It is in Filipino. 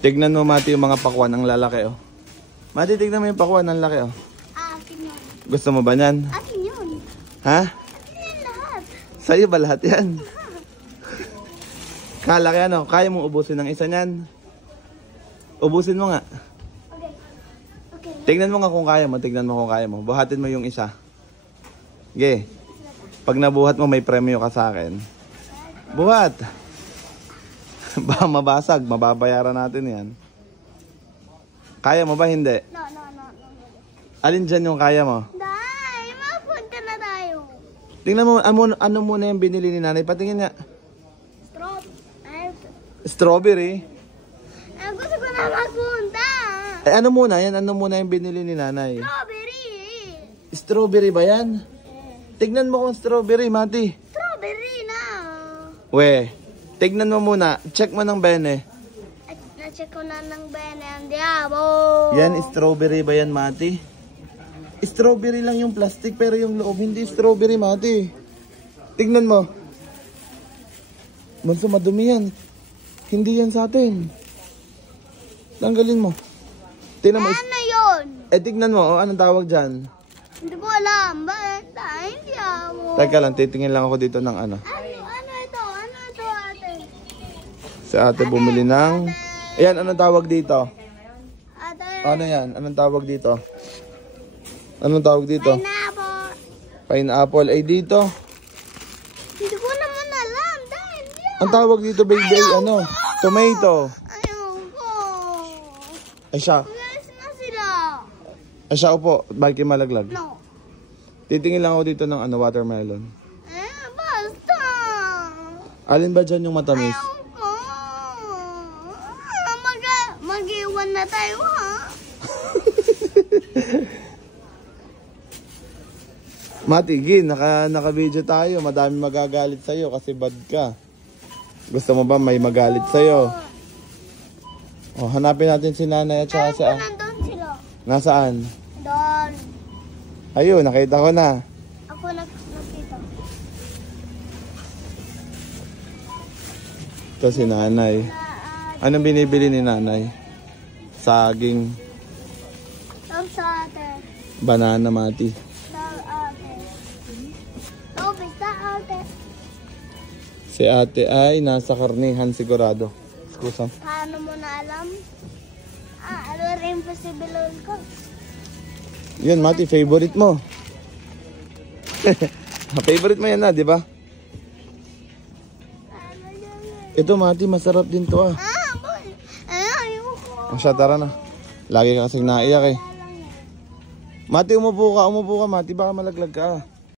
Tignan mo, Mati, yung mga pakwan. Ang lalaki, oh. Mati, tignan mo yung pakwan. Ang laki, oh. Akin yun. Gusto mo ba yan? Akin yun. Ha? Akin yan lahat. Sa'yo ba lahat yan? Kalaki, ano? Kaya mong ubusin ng isa niyan? Ubusin mo nga. Okay. Okay. Tignan mo nga kung kaya mo. Tignan mo kung kaya mo. Buhatin mo yung isa. Ge. Pag nabuhat mo, may premyo ka sa akin. Buhat. Baka mabasag. Mababayaran natin yan. Kaya mo ba? Hindi. No. Alin dyan yung kaya mo? Dahil, mapunta na tayo. Tingnan mo, ano muna yung binili ni nanay. Patingin nga. Strawberry. Gusto ko na magpunta. Eh, ano muna yan? Ano muna yung binili ni nanay? Strawberry. Strawberry ba yan? Tignan mo kung strawberry, Mati. Strawberry na. We, tignan mo muna. Check mo ng bene. At na-check ko na ng Bene ang Diabo. Yan, strawberry ba yan, Mati? Strawberry lang yung plastic, pero yung loob hindi strawberry, Mati. Tignan mo. Manso, madumi yan. Hindi yan sa atin. Tanggalin mo. Tignan mo. Ano yun? Eh, tignan mo. Anong tawag dyan? Hindi ko alam. Bakit? Hindi ako. Teka lang, titingin lang ako dito ng ano. Ano ito? Ano ito, ate? Si ate bumili ng... Ayan, anong tawag dito? Ate. Ano yan? Anong tawag dito? Anong tawag dito? Pineapple. Pineapple. Ay, dito. Hindi ko naman alam. Dahil yan. Ang tawag dito, baby, ano? Tomato. Ayoko. Ay, siya. Umalis na sila. Ay, siya, upo. Bakit malaglag? No. Titingin lang ako dito ng ano, watermelon. Basta. Alin ba dyan yung matamis? Ayoko. Mag-iwan na tayo, ha? Mati, Gin, naka-video tayo. Madami magagalit sa'yo kasi bad ka. Gusto mo ba may magalit sa'yo? Oh, hanapin natin si nanay at saka si... Nandun sila. Nasaan? Doon. Ayun, nakita ko na. Ako nakita. Ito si nanay. Anong binibili ni nanay? Saging. Sa ate. Banana, Mati. Sa ate. Sa ate. Si ate ay nasa karnihan sigurado. Excuse. Paano mo na alam? Ano rin impossible ko? Yun, Mati, favorite mo. Favorite mo yan na, di ba? Ito, Mati, masarap din to ah. Boy. Ayoko. Asya, tara na. Lagi ka kasing naiyak eh. Mati, umupo ka, Mati. Baka malaglag ka.